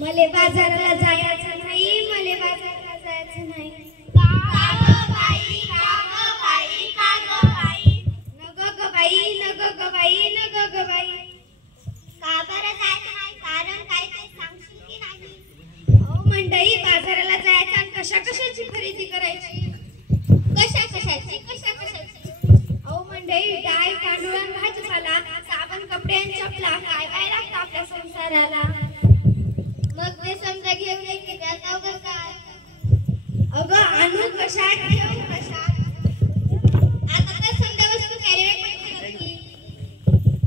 मले बाजाराला जायचं नाही, मले बाजाराला जायचं नाही। नग ग बाई, नग ग बाई, नग ग बाई। का बरं जायचं नाही? कारण काय ते सांगशील की नाही? अहो मंडई, बाजाराला जायचं आणि कशा कशाची खरेदी करायची? कशा कशाची? कशा कशाची? अहो मंडई, डाळ, तांदूळ आणि भाजीपाला, साबण, कपडे आणि चपला काय काय लागतं आपल्या संसाराला? मग ते समजा घेऊन ये की त्याचा उगाच काय? अगं आणू कशात, घेऊ कशात? आता तर समजा वस्तू कॅरीबॅग मध्ये घातली.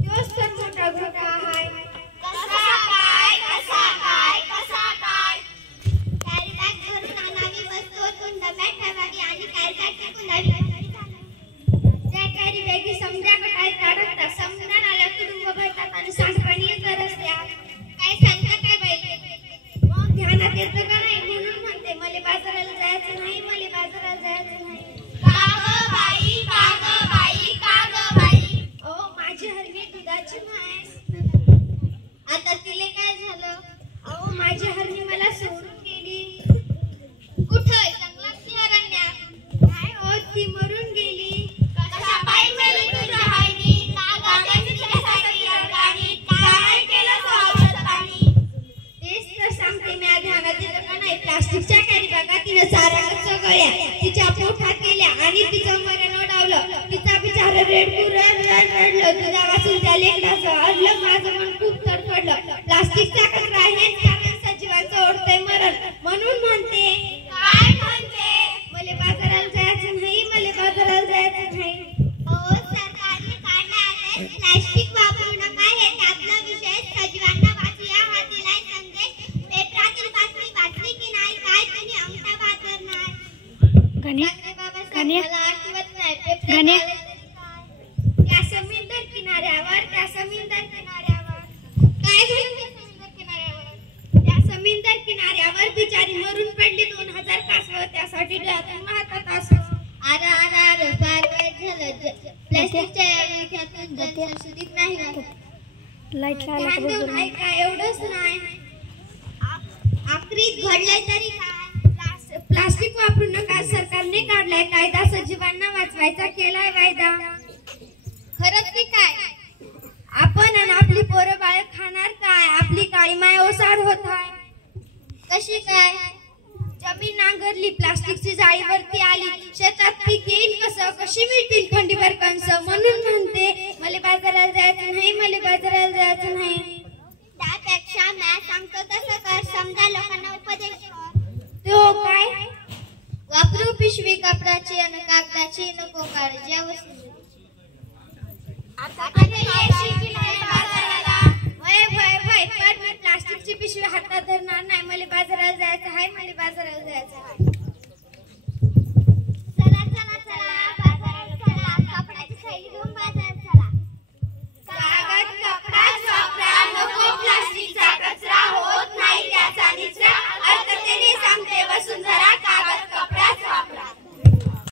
तोच तर मोठा घोटा आहे। कसा काय? कसा काय? कसा काय? कॅरीबॅग भरून आणावी, वस्तू ओतून डब्यात ठेवावी आणि कॅरीबॅग फेकून द्यावी. त्या कॅरीबॅगी समजा गटात अडकतात, समजा नाल्या तुडुंब भरतात आणि सांडपाणी येतं रस्त्यात। काय सांगता काय बाई? मग ध्यानात येतं का नाही? म्हणून म्हणते मले बाजाराला जायचं नाही, मले बाजाराला जायचं नाही। का गं बाई? का गं बाई? का गं बाई? अहो माझी हरणी दुधाची म्हैस। आता तिले काय झालं? अहो माझी हरणी मला सोडून गेली। कुठं? जंगलात की अरण्यात? नाही हो, ती मरून गेली। कशा पायी मेली तुझ्या हरणी? का गं त्यांनी तुझ्यासाठी अडगाणी? काय केलं स्वागतानी? तेच तर सांगते मी, ध्यानात येतं का नाही? प्लास्टिकच्या कॅरीबॅगा तिनं चारानं चगळल्या, तिच्या पोटात गेल्या आणि तिचं मरण ओढावलं। तिचा बिचारा रेडकू रडलं, तुझ्या वाचून त्या लेकराचं अडलं, माझं मन खूप तडफडलं। प्लास्टिकचा कचरा हेच कारण सजीवांचं ओढतंय मरण। म्हणून म्हणते, काय म्हणते? मले बाजाराला जायचं नाही, मले बाजाराला जायचं नाही। ओ सरकारने काढले आदेश, प्लास्टिक वापरू नका हे त्यातला विषय, सजीवांना वाचूया हा दिलाय संदेश। पेपरातील बातमी वाचली की नाही? काय तुम्ही आमचा बाजार नाही? ठाकरे बाबासाहेब मला आठवत नाही, पेपरात आले तरी काय? त्या समुद्र किनाऱ्यावर, त्या समुद्र किनाऱ्यावर, काय झालं त्या समुद्र किनाऱ्यावर? त्या समुद्र किनाऱ्यावर बिचारी मरून पडली, 2000 कासव त्यासाठी डोळ्यातून वाहतात असं। अरे अरे अरे, फार वाईट झालं। प्लास्टिकच्या या विषयातून जनसंसर्गित नाही होत. ध्यान देऊन ऐका, एवढंच नाही, आखरीत घडलंय तरी काय? प्लास्टिक वापरू नका, सरकारने काढलाय कायदा, सजीवांना वाचवायचा केलाय वायदा। खरंच की काय? आपण आणि आपली पोरं बाळ खाणार काय? आपली काळी माय ओसाड होत आहे। कशी काय? जमीन नांगरली, प्लास्टिकची जाळीवरती आली, शेतात पीक येईल कसं? कशी मिळतील खंडीभर कणस? म्हणून म्हणते मले बाजाराला जायचं नाही, मले बाजाराला जायचं नाही। त्यापेक्षा मी सांगतो तसं कर, समजा लोकांना उपदेश कर। तो काय? वापरू पिशवी कापडाची आणि कागदाची, नको काळजी वस्तू। पण मी प्लास्टिकची पिशवी हातात धरणार नाही, मला बाजाराला जायचं आहे, मला बाजाराला जायचं आहे।